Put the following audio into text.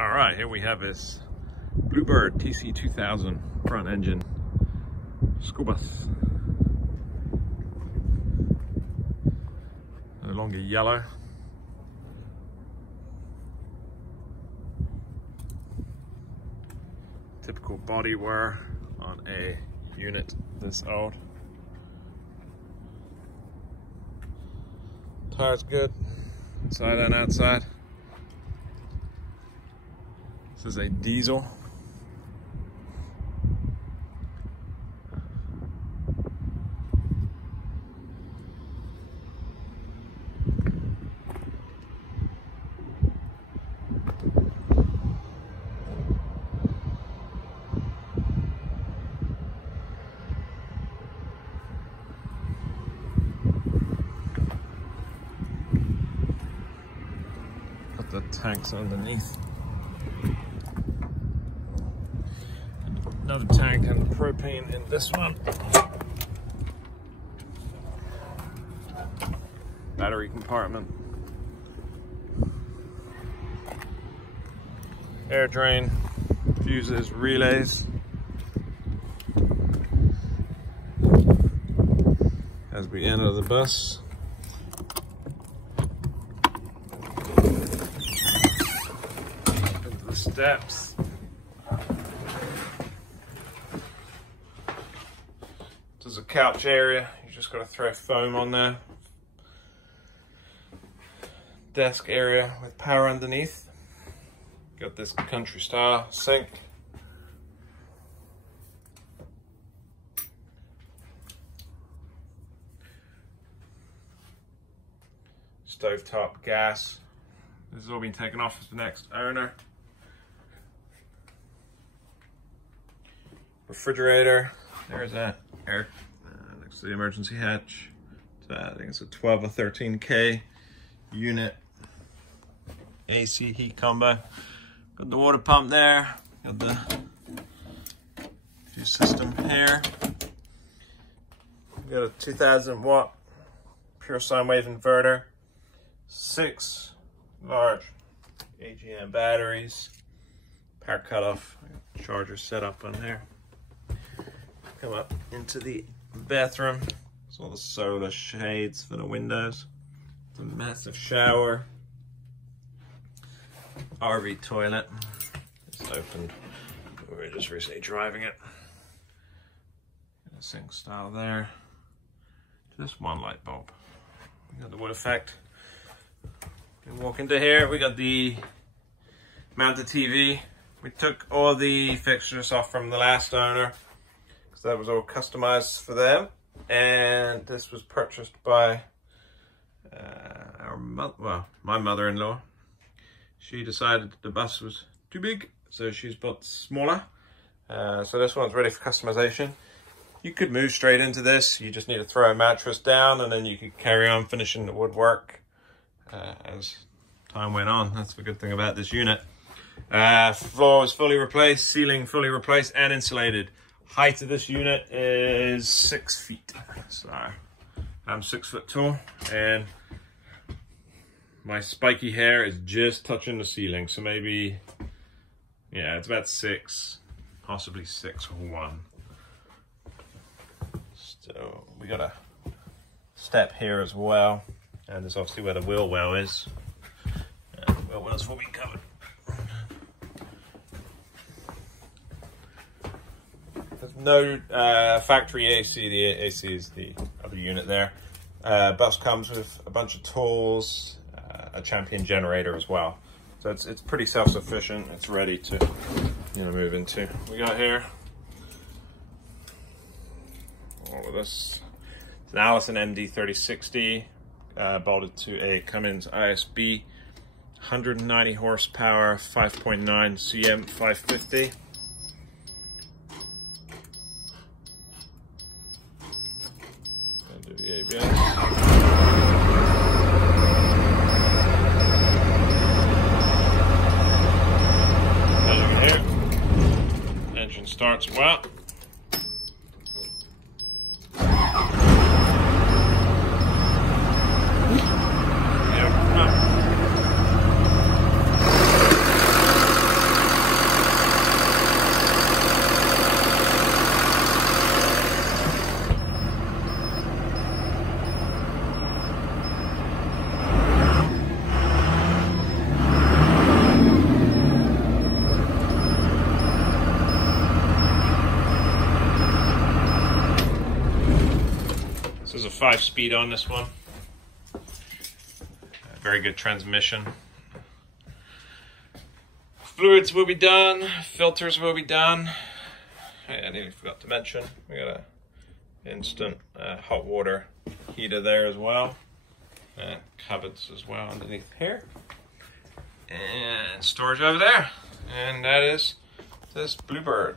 All right, here we have this Bluebird TC2000 front engine school bus. No longer yellow. Typical body wear on a unit this old. Tires good, inside and outside. This is a diesel. Got the tanks underneath. Another tank and propane in this one. Battery compartment. Air drain, fuses, relays. As we enter the bus. Into the steps. There's a couch area, you just got to throw foam on there. Desk area with power underneath. Got this country style sink. Stovetop gas. This has all been taken off with the next owner. Refrigerator. There's that air next to the emergency hatch. So I think it's a 12 or 13K unit. AC heat combo. Got the water pump there. Got the fuse system here. Got a 2000 watt pure sine wave inverter. 6 large AGM batteries. Power cutoff. Charger set up on there. Come up into the bathroom. There's all the solar shades for the windows. It's a massive shower. RV toilet. It's opened. We were just recently driving it. Sink style there. Just one light bulb. We got the wood effect. We walk into here. We got the mounted TV. We took all the fixtures off from the last owner. That was all customized for them, and this was purchased by my mother-in-law. She decided the bus was too big, so she's bought smaller. So this one's ready for customization. You could move straight into this. You just need to throw a mattress down, and then you could carry on finishing the woodwork as time went on. That's the good thing about this unit. Floor was fully replaced, ceiling fully replaced, and insulated. Height of this unit is 6 feet. So I'm 6 foot tall, and my spiky hair is just touching the ceiling. So maybe, yeah, it's about 6, possibly 6'1". So we got a step here as well, and there's obviously where the wheel well is. And the wheel wells will be covered. There's no factory AC. The AC is the other unit there. Bus comes with a bunch of tools, a Champion generator as well. So it's pretty self-sufficient. It's ready to move into. We got here all of this. It's an Allison MD3060 bolted to a Cummins ISB, 190 horsepower, 5.9 CM 550. The ABS. Here. Engine starts well. 5-speed on this one. Very good transmission. Fluids will be done, filters will be done. I nearly forgot to mention, we got a instant hot water heater there as well. Cupboards as well underneath here. And storage over there. And that is this Bluebird.